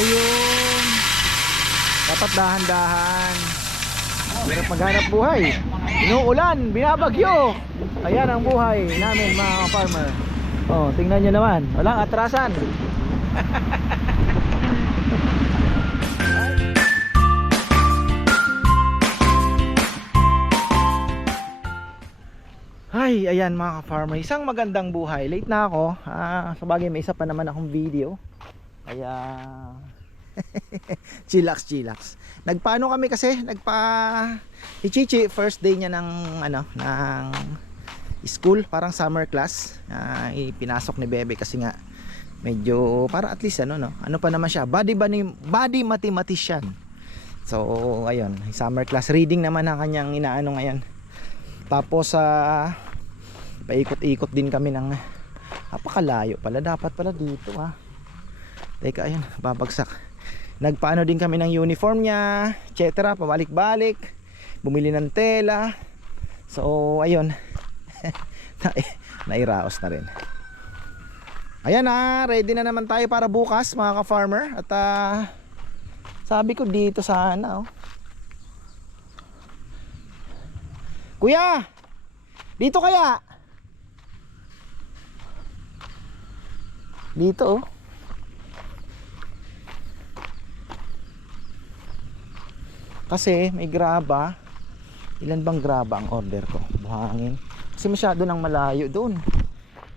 Ayun. Dapat dahan-dahan. Hirap maghanap buhay. Inuulan, binabagyo. Ayan ang buhay namin mga farmer. Oh, tingnan nyo naman. Walang atrasan. Ay, ayan mga ka-farmer. Isang magandang buhay. Late na ako. Sabagay may isa pa naman akong video. Kaya chillax. Nagpaano kami kasi si Chichi first day niya ng ng school, parang summer class. Ipinasok ni Bebe kasi nga medyo para at least ano pa naman siya, body mathematician. So ayun, summer class reading naman ang kanyang inaano ngayon. Tapos paikot-ikot din kami ng napakalayo pala, dapat pala dito Teka, ayun, babagsak. Nagpaano din kami ng uniform niya, etc. Pabalik-balik. Bumili ng tela. So, ayun. Nairaos na rin. Ayan ready na naman tayo para bukas mga ka-farmer. At sabi ko dito sana Kuya! Dito kaya? Dito Kasi may graba. Ilan bang graba ang order ko? Buhangin. Kasi masyado nang malayo doon.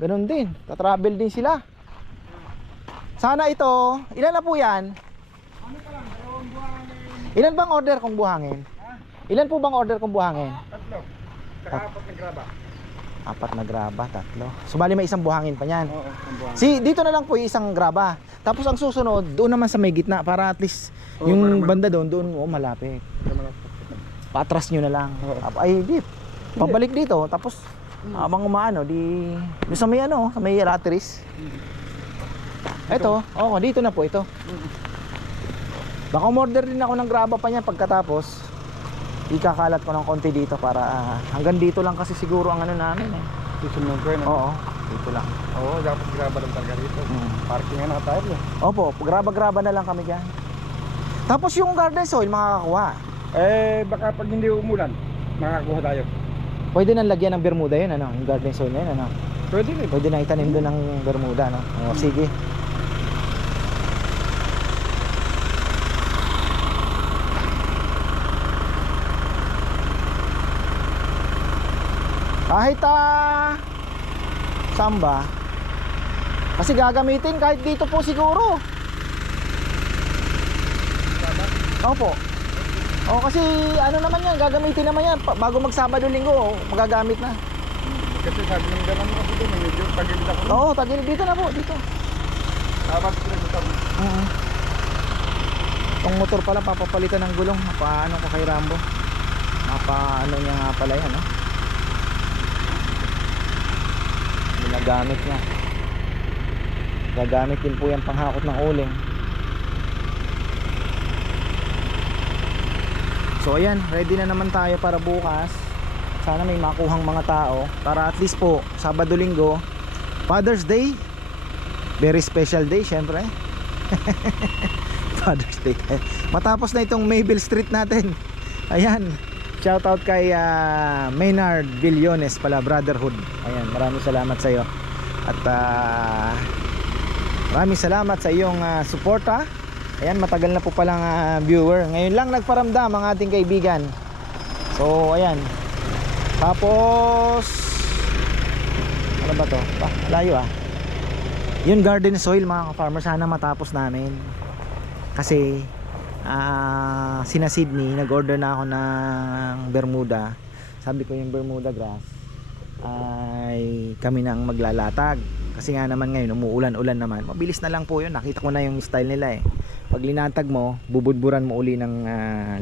Ganon din. Tatravel din sila. Sana ito. Ilan na po yan? Ano pa lang? Dalawang buhangin. Ilan bang order kong buhangin? Ilan po bang order kong buhangin? Tatlo. Saka apat na graba. Apat na graba, tatlo. So bali may isang buhangin pa niyan. Oo, ang buhangin. Dito na lang po yung isang graba. Tapos ang susunod, doon naman sa may gitna para at least yung banda doon malapit. Patras nyo na lang. Ay, di. Pabalik dito, tapos habang umaano, di sa may sa may rateris. Ito, dito na po ito. Baka umorder din ako ng graba pa niyan pagkatapos. Ikakalat ko ng konti dito para hanggang dito lang kasi siguro ang namin Susunod ko yun. Oo, dito lang. Oo, dapat graba lang talaga rito. Parking nga na tayo. Opo, graba-graba na lang kami dyan. Tapos yung garden soil makakakuha. Baka pag hindi umulan, makakakuha tayo. Pwede nang lagyan ng bermuda yun, yung garden soil na yun, Pwede rin. Pwede na itanim doon ng bermuda, sige. Kahit samba kasi gagamitin kahit dito po siguro. Opo. Kasi naman yan, gagamitin naman yan bago magsabado linggo, magagamit na. Kasi sabi ng ganun mo kasi doon, medyo tagilid ako. Oo, tagilid dito na po, dito. Dapat sila sa tabi. Itong motor pala papapalitan ng gulong. Paano ko kay Rambo? Niya nga pala yan, ginagamit niya. Gagamit din po yan panghakot ng uling. So ayan, ready na naman tayo para bukas. Sana may makuhang mga tao para at least po Sabado Linggo, Father's Day, very special day syempre. Father's Day. Matapos na itong Maybell Street natin. Ayan, shoutout kay Maynard Villones pala, Brotherhood. Ayan, maraming salamat sa iyo. At maraming salamat sa iyong suporta. Ayan, matagal na po palang viewer. Ngayon lang nagparamdam ang ating kaibigan. So, ayan. Tapos ano ba to? Layo Yung garden soil mga ka-farmer, sana matapos namin. Kasi sina Sydney, nag-order na ako ng bermuda. Sabi ko yung bermuda grass ay kami nang maglalatag. Kasi nga naman ngayon umuulan-ulan naman. Mabilis na lang po yun. Nakita ko na yung style nila Pag linatag mo, bubudburan mo uli ng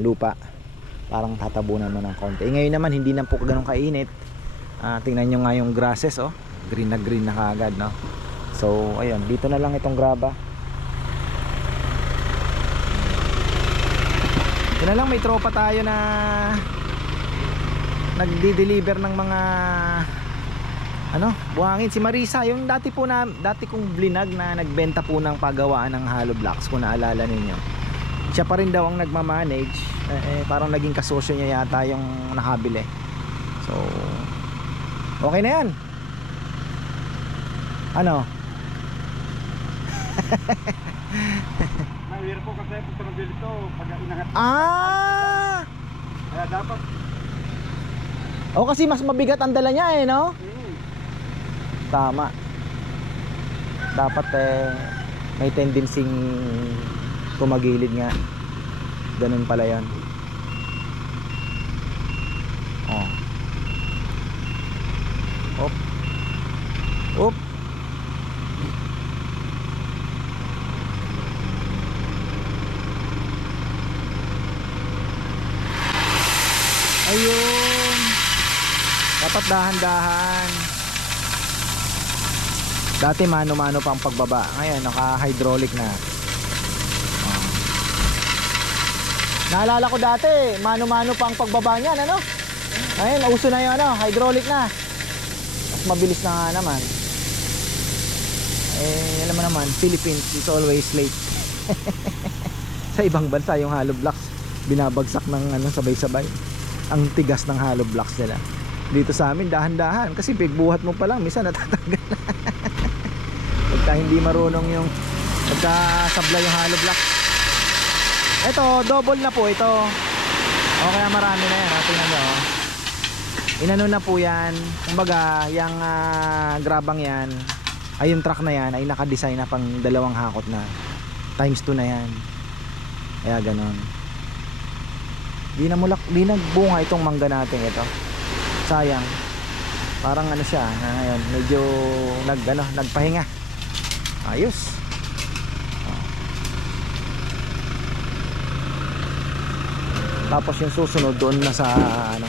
lupa. Parang tatabunan mo ng konti. Ngayon naman hindi na po ganun kainit. Tingnan nyo nga yung grasses green na kaagad So ayun, dito na lang itong graba. Yun na lang, may tropa tayo na nagdi-deliver ng mga ano, buhangin si Marisa, yung dati kong blinag na nagbenta po ng pagawaan ng hollow blocks, kung naalala ninyo. Siya pa rin daw ang nagmamanage, parang naging kasosyo niya yata yung nakabili. So okay na yan. Ano? Mahirap po kasi pag nabili ito, pag inangat. Kaya dapat. O kasi mas mabigat ang dala niya no? Tama. Dapat may tendency tumagilid nga. Ganun pala yan. Oh. Op. Op. Ayun. Dapat dahan-dahan. Dati mano-mano pa ang pagbaba. Ngayon naka-hydraulic na. Oh. Naalala ko dati, mano-mano pa ang pagbaba niyan, ano? Ngayon uso na 'yung ano, hydraulic na. Mas mabilis na nga naman. Alam mo naman, Philippines is always late. Sa ibang bansa yung hollow blocks binabagsak ng ano, sabay-sabay. Ang tigas ng hollow blocks nila. Dito sa amin dahan-dahan kasi bigbuhat mo pa lang minsan natatanggal na. Pagka hindi marunong yung pagka-sablay yung hollow blocks. Ito, double na po ito. O kaya marami na yan, tingnan nyo. Inano na po yan. Kumbaga, yung grabang yan, ay yung truck na yan ay nakadesign na pang dalawang hakot na. Times 2 na yan. Kaya ganon. Di nagbunga itong mangga natin ito. Sayang. Parang ano siya, ngayon medyo nagpahinga. Ayos. Tapos yung susunod doon na sa ano,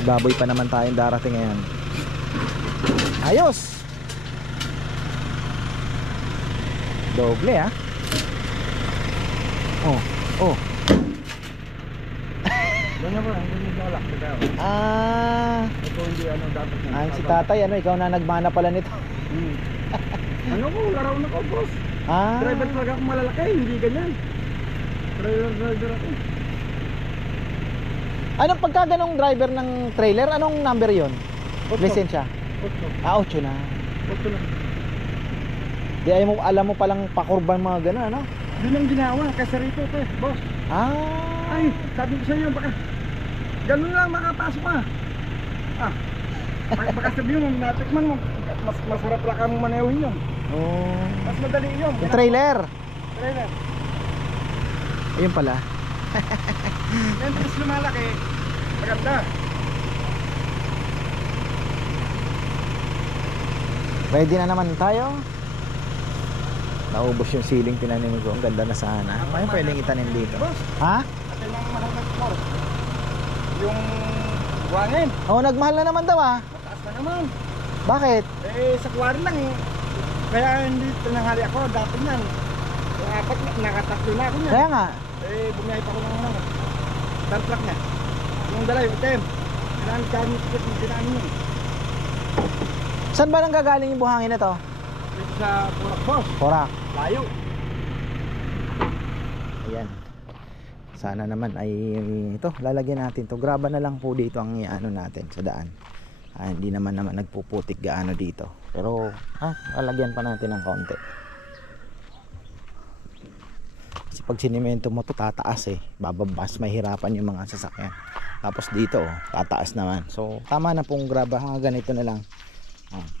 ibaboy pa naman tayong darating ngayon. Ayos. Doble ah. Oh. Ganyan ba? Hindi nalak. Ito hindi ano dapat. Si tatay, ano, ikaw na nagmana pala nito. Ano ko, laraw na ko, boss. Driver talaga ako malalaki, hindi ganyan. Driver ako. Anong pagka ganong driver ng trailer, anong number yon? Lisensya? 8 na. 8 na. Di ay mo, alam mo palang pakurban mga gano'n, ano? Yun ang ginawa, kasi rito ito boss. Ay, sabi ko sa iyo, baka ganun lang makapasok ka. Baka sabihin mo, natikman mo, masarap lang kang manewin yun. Mas madali yun. Yung trailer. Trailer. Ayun pala. Yan, mas lumalaki. Maganda. Ready na naman tayo. Naubos yung ceiling, tinanim ko. Ang ganda na sana. Ano pwedeng itanim dito? Boss, Ha? atin ang mahal na floor. Yung buhangin, Oo, nagmahal na naman daw ah. mataas na naman. Bakit? Sa kuwari lang. Kaya hindi tinanghali ako, dati nan. Yung apat, nakatatlo na ako niyan. Kaya nga. Bumiyahe pa ako ng ano. Dump truck na. Yung dala, yung item. Kailangan kami ticket yung dinaan yun. Saan ba nang gagaling yung buhangin na to? Dito sa Purak Boss. Porak. Layo. Ayan. Sana naman ay ito, lalagyan natin to. Graba na lang po dito ang ano natin sa daan. Hindi naman nagpuputik gaano dito. Pero lalagyan pa natin ng konti. Kasi pag sinimento mo to tataas bababas, mahirapan yung mga sasakyan. Tapos dito tataas naman. So tama na pong graba, ganito na lang.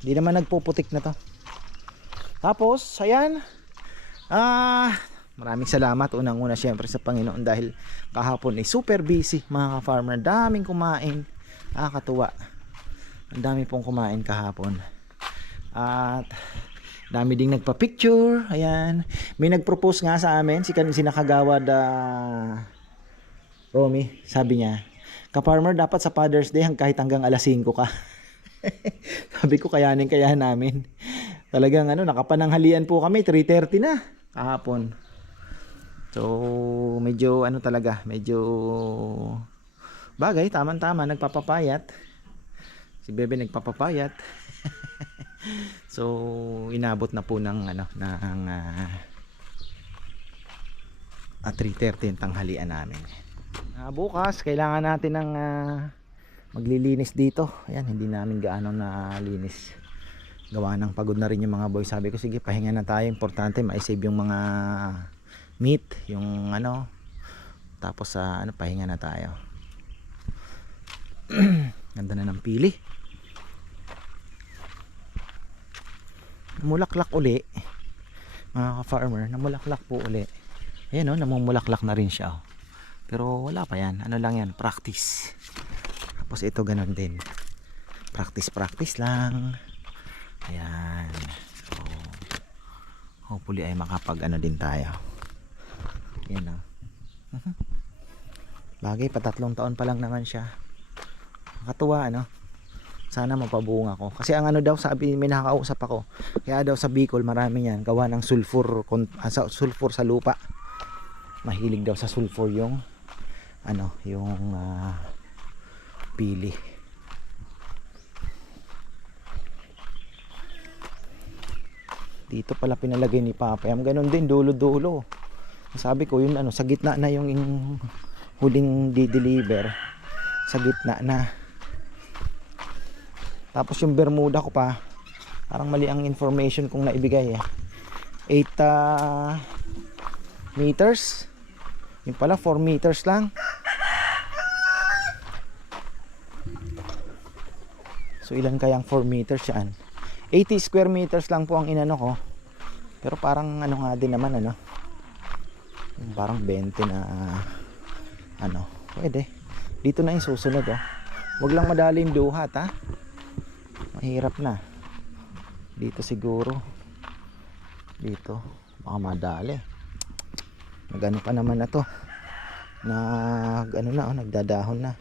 Hindi naman nagpuputik na to. Tapos ayan. Maraming salamat unang-una syempre sa Panginoon dahil kahapon super busy mga ka-farmer. Daming kumain. Nakakatuwa. Ang dami pong kumain kahapon. At dami ding nagpa-picture. Ayan. May nag-propose nga sa amin si Nakagawad Romy. Sabi niya, ka-farmer dapat sa Father's Day kahit hanggang alas 5 ka. Sabi ko kayanin namin. Talagang nakapananghalian po kami 3:30 na kahapon. So medyo medyo bagay, tama-tama, nagpapapayat. Si Bebe nagpapapayat. So inabot na po ng 3:30 yung tanghalian namin. Bukas kailangan natin ng maglilinis dito. Ayan, hindi namin gaano nalinis. Gawa ng pagod na rin yung mga boys. Sabi ko sige, pahinga na tayo. Importante ma-save yung mga meat, yung tapos pahinga na tayo. Ganda na ng pili. Namulaklak uli, mga ka-farmer. Namulaklak po uli. Ayan namumulaklak na rin siya. Pero wala pa yan. Ano lang yan, practice. Tapos ito ganun din. Practice lang. Ayan. So, hopefully ay makapag din tayo. Ayan Bagay pa 3 taon pa lang naman siya. Nakatuwa sana mapabunga ko. Kasi ang daw sabi, may nakakausap ako. Kaya daw sa Bicol marami yan. Gawa ng sulfur, sulfur sa lupa. Mahilig daw sa sulfur yung pili. Dito pala pinalagay ni Papa. Ganon din dulo-dulo. Sabi ko yun sa gitna na yung huling di-deliver. Sa gitna na. Tapos yung Bermuda ko pa, parang mali ang information kong naibigay 8 meters. Yung pala 4 meters lang. So ilan kayang 4 meters yan? 80 square meters lang po ang inano ko. Pero parang nga din naman parang 20 na pwede. Dito na yung susunod Huwag lang madali yung duhat Mahirap na. Dito siguro. Dito baka madali. Nagano pa naman na to. Nagdadahon na.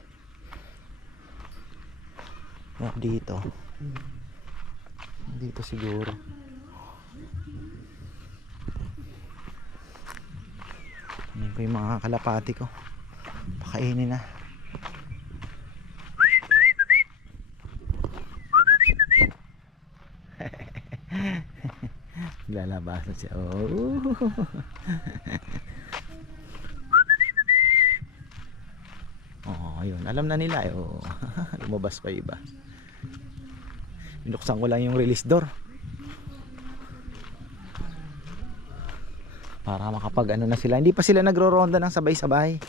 Dito. Dito siguro. Yan po yung mga kalapati ko. Pakainin na. Lalabasan siya. Ayun. Alam na nila lumabas pa iba. Binuksan ko lang yung release door para makapag na sila. Hindi pa sila nagro-ronda ng sabay-sabay.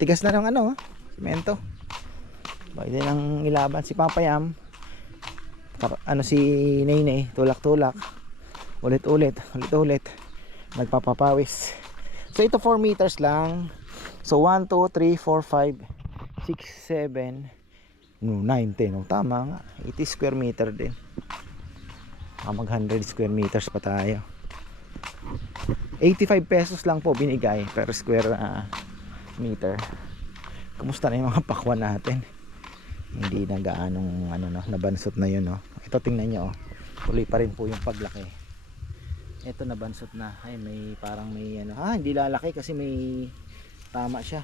Tigas na ng semento. Pwede nang ilaban si Papayam. Si Nene, tulak-tulak. Ulit-ulit. Nagpapapawis. So ito 4 meters lang. So 1, 2, 3, 4, 5, 6, 7, 9, 10. Tama nga. 80 square meter din. Mag 100 square meters pa tayo. 85 pesos lang po binigay per square meter. Kumusta na yung mga pakwan natin? Hindi na gaanong nabansot na yun Ito tingnan nyo tuloy pa rin po yung paglaki. Ito nabansot na. Ay may parang may hindi lalaki kasi may tama siya.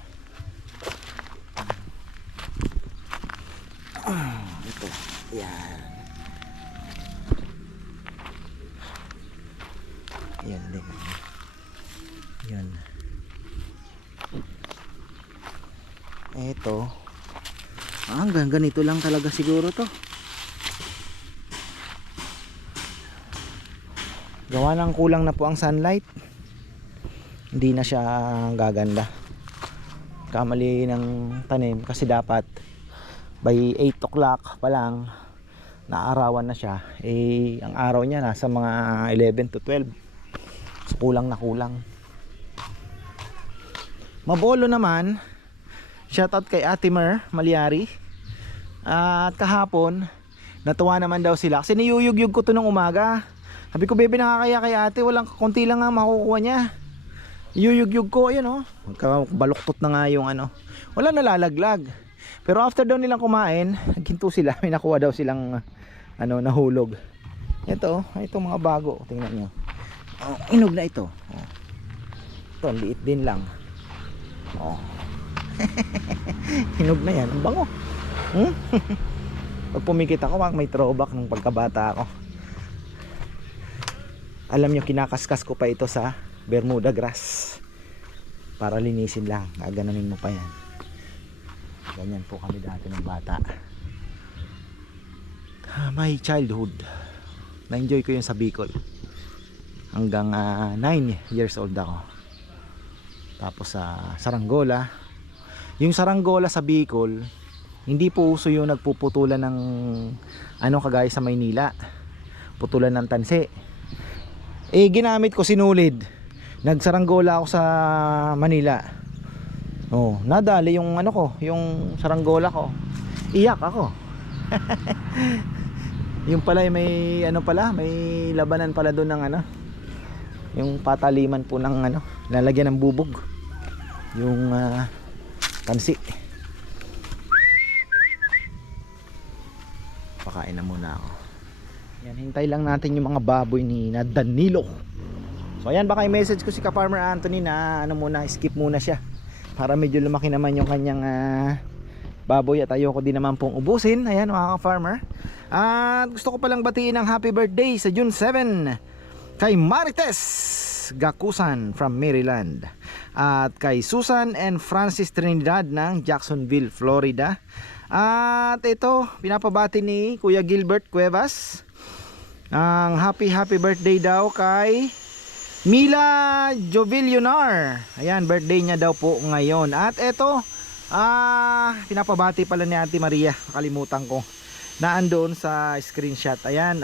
Ito. Yan. Yan din. Yan. Ito. Hanggang ganito lang talaga siguro to. Gawa ng kulang na po ang sunlight. Hindi na siya gaganda. Kamali ng tanim kasi dapat by 8 o'clock pa lang naarawan na siya. Ang araw niya nasa mga 11 to 12. So, kulang na kulang. Mabolo naman. Shoutout kay Ate Mer Malyari. At kahapon natuwa naman daw sila kasi niyuyug-yug ko to nung umaga. Sabi ko, Bebe, nakakaya kay ate, konti lang nga makukuha niya. Yuyug-yug ko, baluktot na nga yung wala nalalaglag. Pero after daw nilang kumain, naghinto sila, may nakuha daw silang nahulog. Ito mga bago, tingnan nyo. Inog na ito. Ito, liit din lang. Hinog na yan, ang bango. Pag pumikit ako, may throwback ng pagkabata ako. Alam nyo, kinakaskas ko pa ito sa Bermuda grass para linisin lang. Gaganunin mo pa yan. Ganyan po kami dati ng bata. My childhood, na-enjoy ko yun sa Bicol hanggang 9 years old ako. Tapos sa Saranggola, yung Saranggola sa Bicol, hindi po uso yung nagpuputulan ng ano kagaya sa Maynila, putulan ng tansi. Ginamit ko sinulid. Nagsaranggola ako sa Manila. Nadali yung ano ko, yung saranggola ko. Iyak ako. Yung pala may ano pala, may labanan pala doon ng ano. Yung pataliman po ng ano, lalagyan ng bubog. Yung tansi. Pakain na muna ako. Yan, hintay lang natin yung mga baboy ni na Danilo. So ayan, baka i-message ko si Ka-Farmer Anthony na ano muna, skip muna siya. Para medyo lumaki naman yung kanyang baboy at ayoko din naman pong ubusin. Ayan mga Ka-Farmer. At gusto ko palang batiin ng happy birthday sa June 7 kay Marites Gakusan from Maryland. At kay Susan and Francis Trinidad ng Jacksonville, Florida. At ito, pinapabati ni Kuya Gilbert Cuevas ang happy birthday daw kay Mila Jovillonar. Ayan, birthday niya daw po ngayon. At ito, pinapabati pala ni Ate Maria, kalimutan ko, na andoon sa screenshot. Ayan,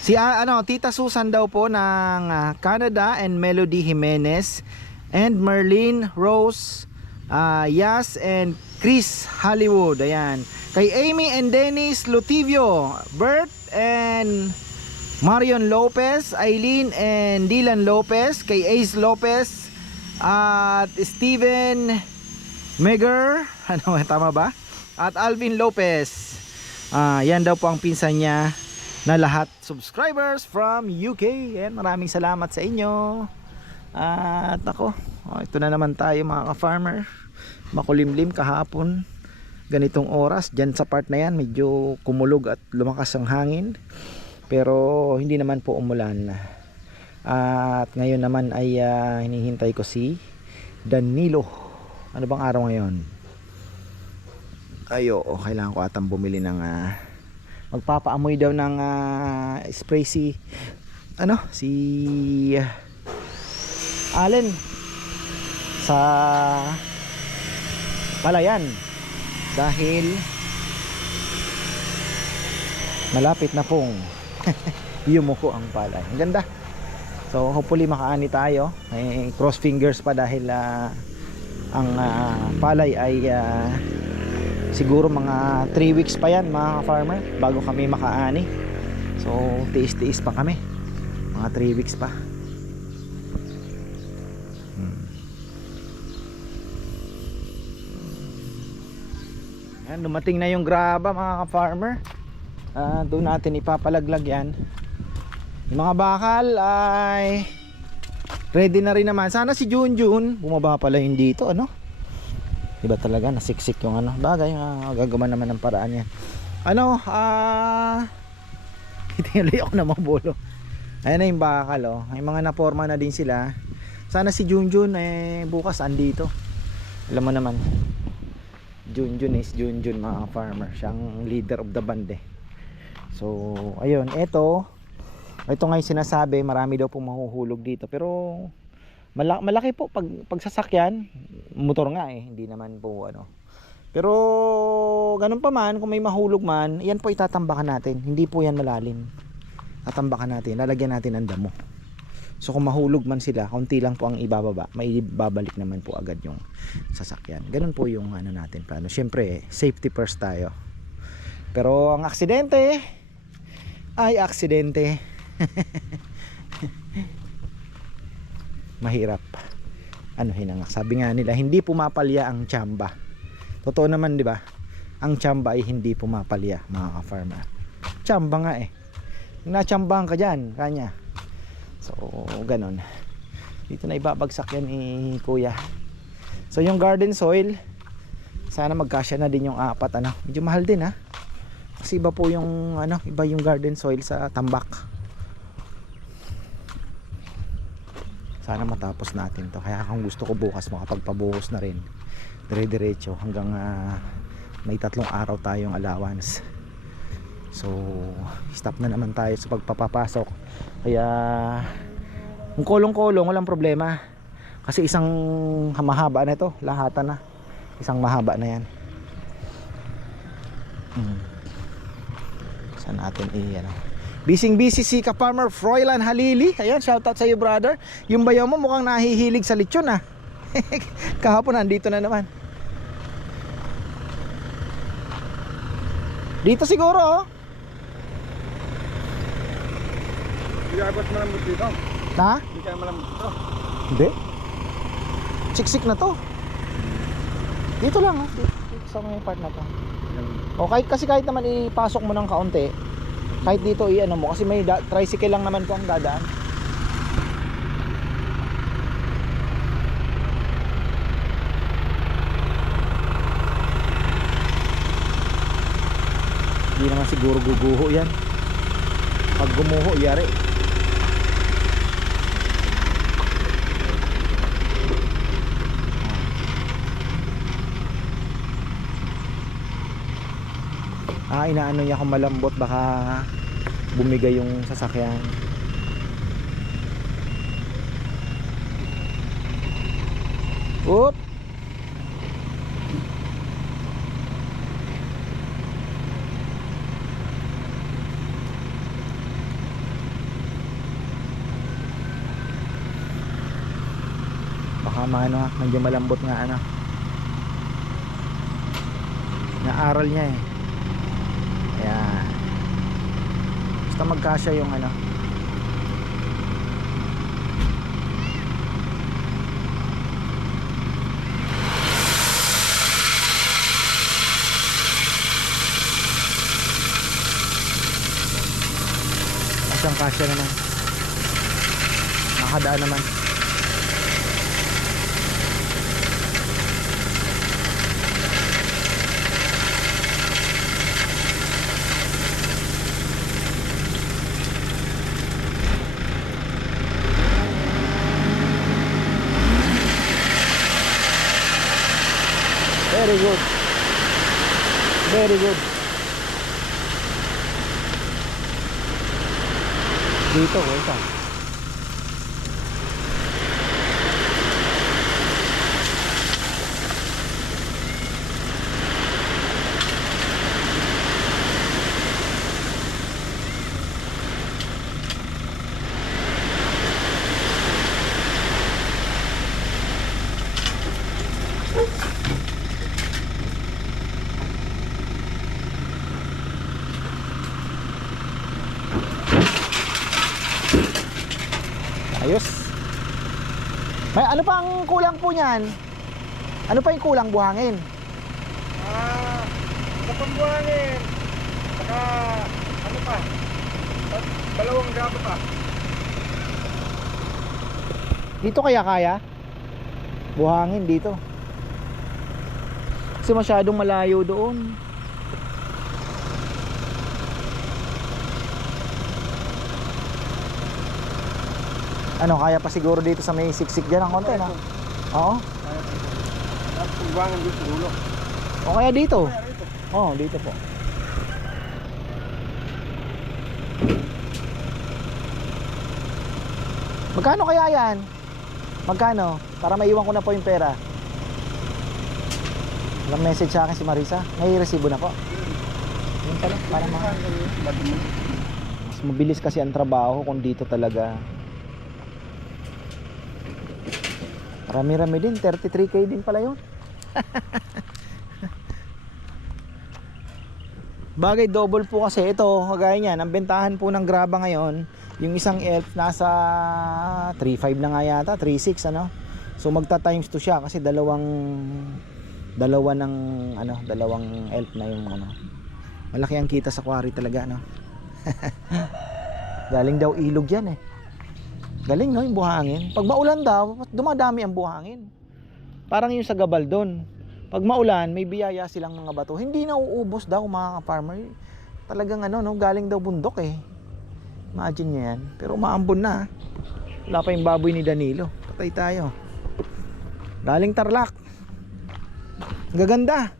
si Tita Susan daw po ng Canada and Melody Jimenez and Merlin Rose Yas and Chris Hollywood. Ayan, kay Amy and Dennis Lutivio, Bert and Marion Lopez, Eileen and Dylan Lopez, kay Ace Lopez at Steven Meger, ano tama ba? At Alvin Lopez. Yan daw po ang pinsan niya na lahat subscribers from UK. And maraming salamat sa inyo. At ako, ito na naman tayo mga ka-farmer. Makulimlim kahapon. Ganitong oras, dyan sa part na yan medyo kumulog at lumakas ang hangin. Pero hindi naman po umulan. At ngayon naman ay hinihintay ko si Danilo. Ano bang araw ngayon? Kailangan ko atang bumili ng magpapaamoy daw ng spray si Allen sa palayan dahil malapit na pong yumuko ang palay. Ang ganda. So hopefully makaani tayo. Cross fingers pa dahil ang palay ay siguro mga 3 weeks pa yan mga farmer bago kami makaani. So tiis-tiis pa kami. Mga 3 weeks pa. Yan, dumating na yung graba mga ka-farmer. Doon natin ipapalaglag yan. Yung mga bakal ay ready na rin naman. Sana si Junjun bumaba pala yun dito, ano? Iba talaga, nasiksik yung ano. Bagay, gagawa naman ng paraan yan. Itingali ako na mabulo. Ayan na yung bakal, oh. May mga naporma na din sila. Sana si Junjun bukas andito. Alam mo naman, Junjun is Junjun mga farmer. Siyang leader of the band eh. So ayun, ito ngayon sinasabi marami daw pong mahuhulog dito, pero malaki po pag sasakyan, motor nga hindi naman po ano. Pero ganun pa man, kung may mahulog man, yan po itatambakan natin, hindi po yan malalim. Tatambakan natin, lalagyan natin ng damo. So kung mahulog man sila, kaunti lang po ang ibababa, may babalik naman po agad yung sasakyan. Ganun po yung ano natin plano. Siyempre safety first tayo. Pero ang aksidente ay aksidente. Mahirap sabi nga nila, hindi pumapalya ang tsamba. Totoo naman, di ba? Ang tsamba ay hindi pumapalya mga ka-farmer. Tsamba nga natsambahan ka dyan kanya. So ganon. Dito na ibabagsak yan kuya. So yung garden soil, Sana magkasya na din yung apat ano. Medyo mahal din ha. Kasi iba po yung ano, iba yung garden soil sa tambak. Sana matapos natin to. Kaya kung gusto ko bukas makapagpabuhos na rin. Dire-diretso hanggang may 3 araw tayong allowance. So stop na naman tayo sa pagpapapasok. Kaya kung kolong-kolong walang problema. Kasi isang mahaba na ito, lahatan na. Isang mahaba na yan. Saan natin ano. Busy si ka-farmer Froilan Halili. Ayan, shoutout sa iyo brother. Yung bayaw mo mukhang nahihilig sa lechon ah. Kahapon nandito na naman. Dito siguro oh. Hindi kaya ba't malambot dito? Ha? Hindi kaya malambot dito? Hindi. Siksik na to. Dito lang oh. Dito sa may part na to. O kahit naman ipasok mo ng kaunti. Kahit dito i-ano mo kasi may tricycle lang naman po ang dadaan. Hindi naman siguro guguho yan. Pag gumuho, yari. Inaano niya kung malambot baka bumigay yung sasakyan. Oop. Baka maano, medyo malambot nga ano. Naaral niya eh. Ayan. Basta magkasya yung ano. Basta kasya naman. Nakadaan naman. Very good. Very good. Dito, ito. Ayos. May ano pa ang kulang po niyan? Ano pa yung kulang buhangin? Sa pambuhangin. Saka ano pa? Dalawang grabo pa. Dito kaya? Buhangin dito. Kasi masyadong malayo doon. Ano, kaya pa siguro dito sa may siksik dyan ang konti na? Oo. Tapos pambuhangin dito sa dulo. O kaya dito? Kaya rito. Oo, dito po. Magkano kaya yan? Magkano? Para maiwan ko na po yung pera. Walang message sa akin si Marisa. May resibo na po. Yun pala, para mas mabilis kasi ang trabaho kung dito talaga. Rami-rami din, 33K din pala yun. Bagay double po kasi ito, kagaya niyan, ang bentahan po ng graba ngayon, yung isang elf nasa 3.5 na nga yata, 3.6 ano. So magta times 2 siya kasi dalawang elf na yung ano. Malaki ang kita sa quarry talaga no. Galing daw ilog yan eh. Galing no yung buhangin. Pag maulan daw, dumadami ang buhangin. Parang yung sa Gabaldon. Pag maulan, may biyaya silang mga bato. Hindi na uubos daw mga farmer. Talagang ano, no, galing daw bundok eh. Imagine nyo yan. Pero umaambon na. Wala pa yung baboy ni Danilo. Patay tayo. Galing Tarlac. Gaganda.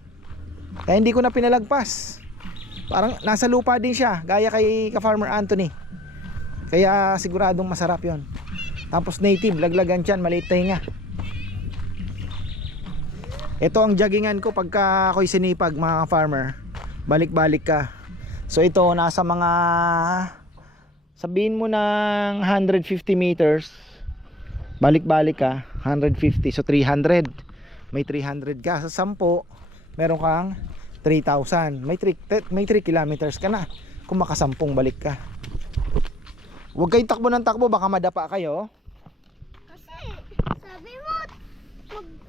Kaya hindi ko na pinalagpas. Parang nasa lupa din siya. Gaya kay ka-farmer Anthony. Kaya siguradong masarap yon. Tapos native, laglagan dyan, maliit na hinga. Ito ang joggingan ko pagka ako'y sinipag mga farmer. Balik-balik ka. So ito nasa mga, sabihin mo ng 150 meters. Balik-balik ka, 150. So 300. May 300 ka. Sa 10, meron kang 3,000. May 3 kilometers ka na. Kung makasampung balik ka. Huwag kayong takbo ng takbo, baka madapa kayo. Kasi, sabi mo,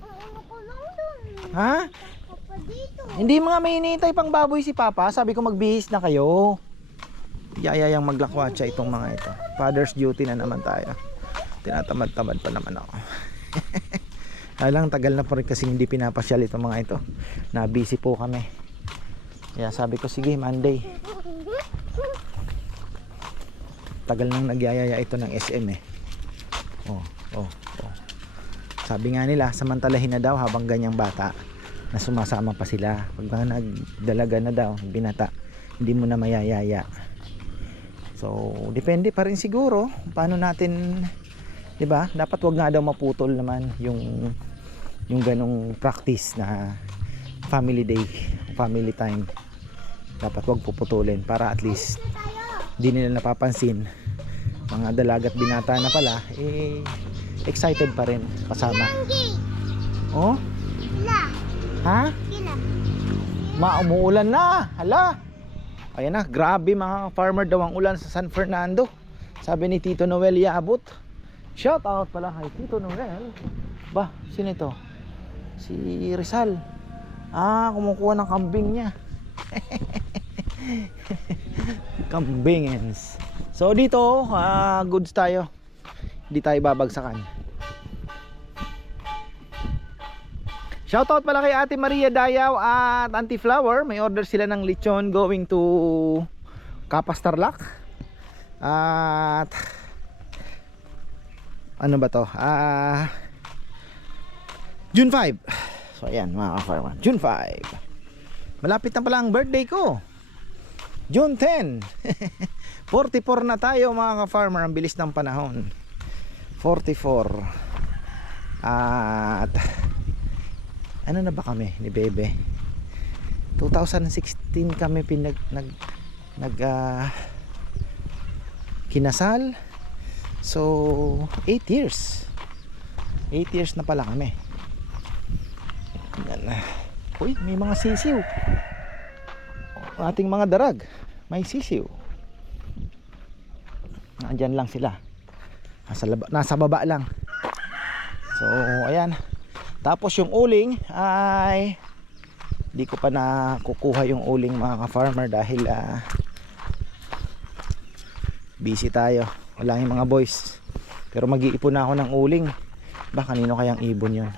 mag-ano ko lang dun. Ha? Ako pa dito. Hindi mga may hinihintay pang baboy si Papa. Sabi ko magbihis na kayo. Yayayang maglakwatsa itong mga ito. Father's duty na naman tayo. Tinatamad-tamad pa naman ako. Alang tagal na po rin kasi hindi pinapasyal itong mga ito. Na busy po kami. Kaya sabi ko sige Monday. Tagal nang nagyayaya ito ng SM eh. Oh. Sabi nga nila samantalahin na daw habang ganyang bata na sumasama pa sila. Pag mga nagdalaga na daw, binata, hindi mo na mayayaya. So depende pa rin siguro paano natin, 'di ba? Dapat wag nga daw maputol naman yung ganong practice na family day, family time. Dapat wag puputulin para at least di nila napapansin mga dalagat binata na pala excited pa rin kasama. Oh? Kila. Ha? Kila. Umuulan na. Hala. Ayan na, grabe mga farmer daw ang ulan sa San Fernando. Sabi ni Tito Noel Yabut. Shout out pala kay Tito Noel. Ba, sino ito? Si Rizal. Kumukuha ng kambing niya. Kambingens. So dito, goods tayo. Hindi tayo babagsakan. Shoutout pala kay Ate Maria Dayaw at Auntie Flower. May order sila ng lechon going to Capas Tarlac. At ano ba to? June 5. So ayan mga ka-farmer, June 5. Malapit na pala ang birthday ko. June 10. 44 na tayo mga ka-farmer. Ang bilis ng panahon. 44. At ano na ba kami ni Bebe? 2016 kami kinasal. So 8 years. 8 years na pala kami. Yan. Uy, may mga sisiw. Ating mga darag, may sisiw. Nandyan lang sila. Nasa baba lang. So ayan. Tapos yung uling ay di ko pa nakukuha yung uling mga ka-farmer dahil busy tayo. Wala yung mga boys. Pero mag-iipon na ako ng uling. Ba kanino kayang ibon yun?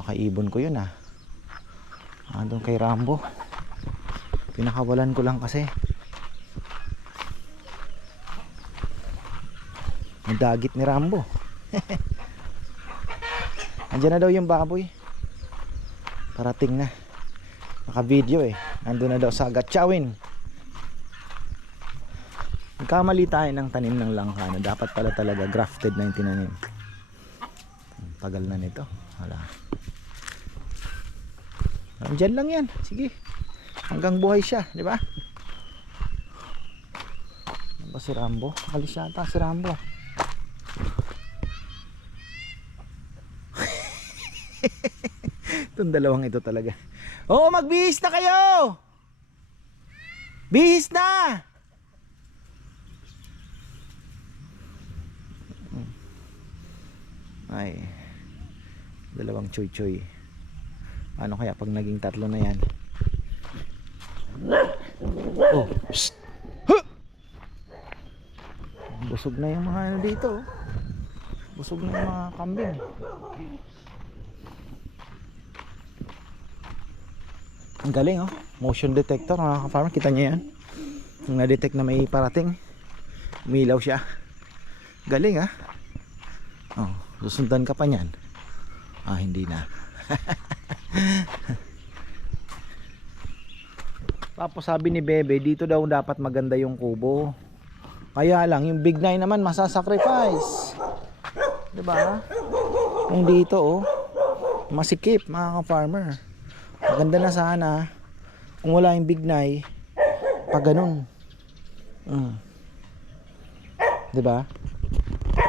Baka ibon ko yun doon kay Rambo. Pinakawalan ko lang kasi. Ang dagit ni Rambo. Andiyan na daw yung baboy. Parating na. Naka-video Nandun na daw sa Gatchawin. Nagkamali tayo ng tanim ng langka na dapat pala talaga grafted na yung tinanim. Tagal na nito. Wala. Andiyan lang yan. Sige. Hanggang buhay siya, di ba? Ano ba si Rambo? Alis yata si Rambo. Itong dalawang ito talaga. Oo, magbihis na kayo! Bihis na! Ay, dalawang choy-choy. Ano kaya pag naging tatlo na yan? Oh, psst! Huh! Busog na yung mga ano dito. Busog na yung mga kambing. Ang galing oh. Motion detector mga ka-farmer. Kita niyo yan. Nung na-detect na may parating, umilaw siya. Galing ah. Oh, susundan ka pa niyan. Ah, hindi na. Tapos sabi ni Bebe, dito daw dapat maganda yung kubo. Kaya lang, yung Big 9 naman masasacrifice. Diba? Yung dito oh, masikip mga ka-farmer. Maganda na sana kung wala yung Big 9 pag ganun. Diba?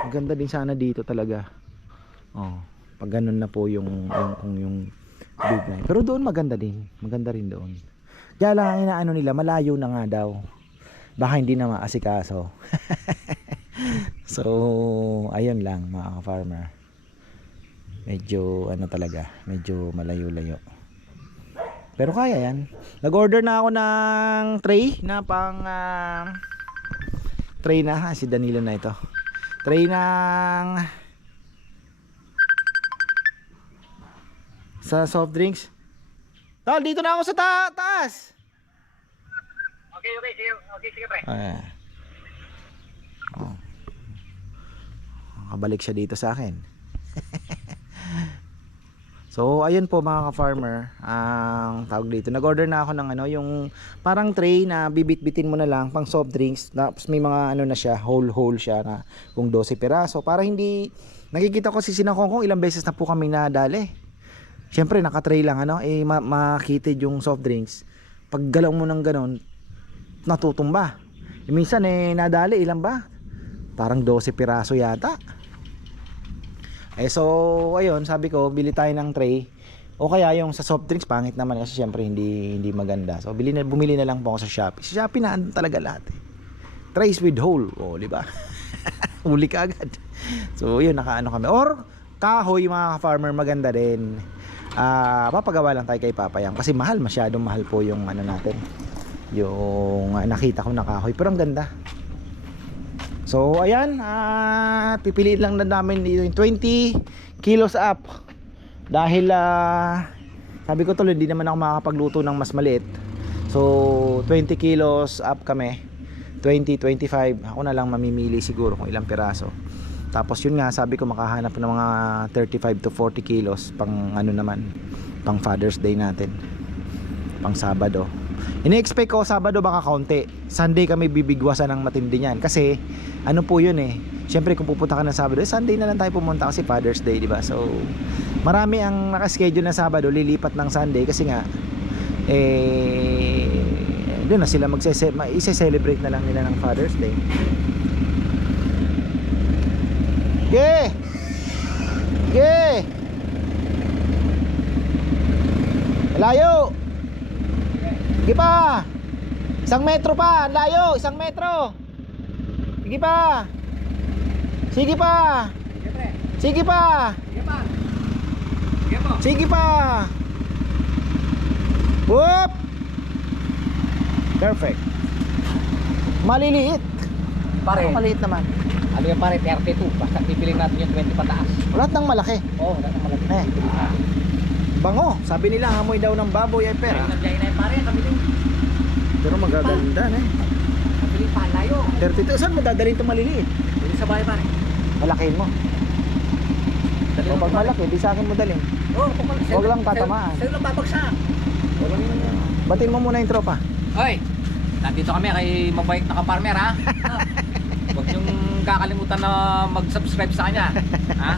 Maganda din sana dito talaga. Oh, pag ganun na po yung Big 9. Pero doon maganda din. Maganda rin doon. Kaya lang ang inaano nila, malayo na nga daw. Baka hindi na maasikaso. So, ayun lang mga farmer. Medyo ano talaga, medyo malayo-layo. Pero kaya yan. Nag-order na ako ng tray na pang tray na, si Danilo na ito. Tray ng sa soft drinks. Tol, dito na ako sa taas. Okay, sige pre. Oh. Kabalik siya dito sa akin. So ayun po mga ka-farmer, ang tawag dito, nag-order na ako ng ano, yung parang tray na bibit-bitin mo na lang pang soft drinks. Tapos may mga ano na siya, whole siya na kung 12 piraso. Para hindi, nakikita ko si Sinakongkong ilang beses na po kami nadali. Siyempre naka-tray lang ano, makitid yung soft drinks. Pag galaw mo ng ganon, natutumba. Minsan nadali ilan ba? Parang 12 piraso yata. So ayun, sabi ko bili tayo ng tray. O kaya yung sa soft drinks pangit naman kasi syempre hindi maganda. So bumili na lang po ako sa Shopee. Sa Shopee na talaga lahat Trays with hole. O di ba? Huli ka agad. So yun, nakaano kami. Or kahoy mga farmer, maganda din. Papagawa lang tayo kay Papayang kasi masyadong mahal po yung ano natin. Yung nakita ko na kahoy, pero ang ganda. So ayan, pipiliin lang na namin yung 20 kilos up. Dahil sabi ko tuloy, hindi naman ako makakapagluto ng mas maliit. So 20 kilos up kami, 20, 25. Ako na lang mamimili siguro kung ilang piraso. Tapos yun nga, sabi ko makahanap ng mga 35 to 40 kilos pang ano naman, pang Father's Day natin, pang Sabado. Ini-expect ko Sabado baka kaunti. Sunday kami bibigwasan ng matindi niyan. Kasi ano po yun Siyempre kung pupunta ka ng Sabado, Sunday na lang tayo pumunta kasi Father's Day, di ba? So marami ang nakaschedule na Sabado, lilipat ng Sunday kasi nga doon na sila i-celebrate na lang nila ng Father's Day. Yeah! Yeah! Layo! Sige pa! 1 metro pa! Layo! 1 metro! Sige pa! Sige pa! Sige pa! Sige pa! Whoop! Perfect. Maliliit. Pare, Maliit naman. ano yung pare, 32. Basta pipiliin natin yung 20 pataas. Lahat ng malaki. Oo, lahat ng malaki. Bango. Sabi nila amoy daw ng baboy ay pera. Nagbiyahe na yung pare, kabiling. Pero magaganda Kabiling pa, layo. 32. Saan mo dadalhin itong maliliit? Hindi sa bahay pare. Malakihin mo. Dali O mo pag pare. malaki, di sa akin mo dalhin. Oo, Huwag lang tatamaan. Sa'yo lang babagsak. Batin mo muna yung tropa. Oy, nandito kami kay mabait na ka-farmer ha. Huwag niyong kakalimutan na mag-subscribe sa kanya. Ha?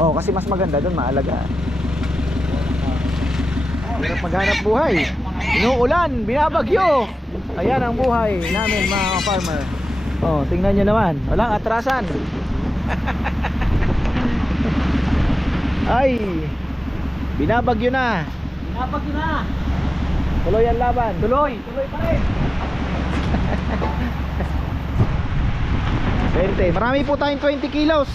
Oh, kasi mas maganda doon, maalaga. Hirap maghanap buhay. Inuulan, binabagyo. Ayan ang buhay namin mga farmer. Oh, tingnan nyo naman. Walang atrasan. Ay, binabagyo na. Binabagyo na. Tuloy ang laban. Tuloy pa rin. 20. Marami po tayong 20 kilos.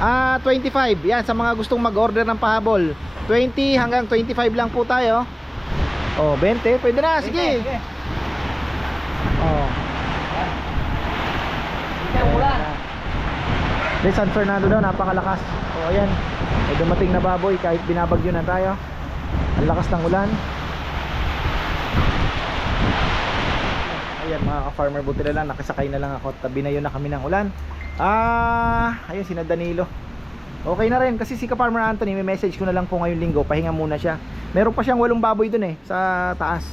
25. Yan sa mga gustong mag-order ng pahabol. 20 hanggang 25 lang po tayo. Oh, 20. Pwede na, sige. Oh. Di San Fernando daw napakalakas. Oh, ayan. May dumating na baboy kahit binabagyo na tayo. Ang lakas ng ulan. Ayan mga ka-farmer, buti na lang nakasakay na lang ako at binayo na kami ng ulan. Ayun si Danilo. Okay na rin kasi si ka-farmer Anthony, may message ko na lang po ngayong linggo, pahinga muna siya. Meron pa siyang 8 baboy dun sa taas.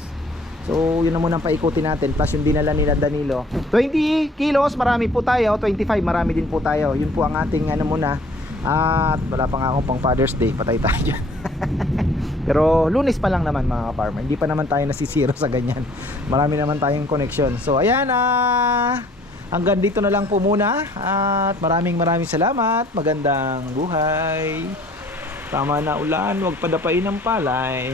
So yun na muna paikutin natin. Plus yung dinala nila Danilo 20 kilos, marami po tayo. 25, marami din po tayo. Yun po ang ating muna. At wala pa nga akong pang Father's Day, patay tayo. Pero Lunes pa lang naman mga farmer, hindi pa naman tayo nasisiro sa ganyan. Marami naman tayong connection. So ayan, hanggang dito na lang po muna. At maraming salamat. Magandang buhay. Tama na ulan, huwag padapain ng palay.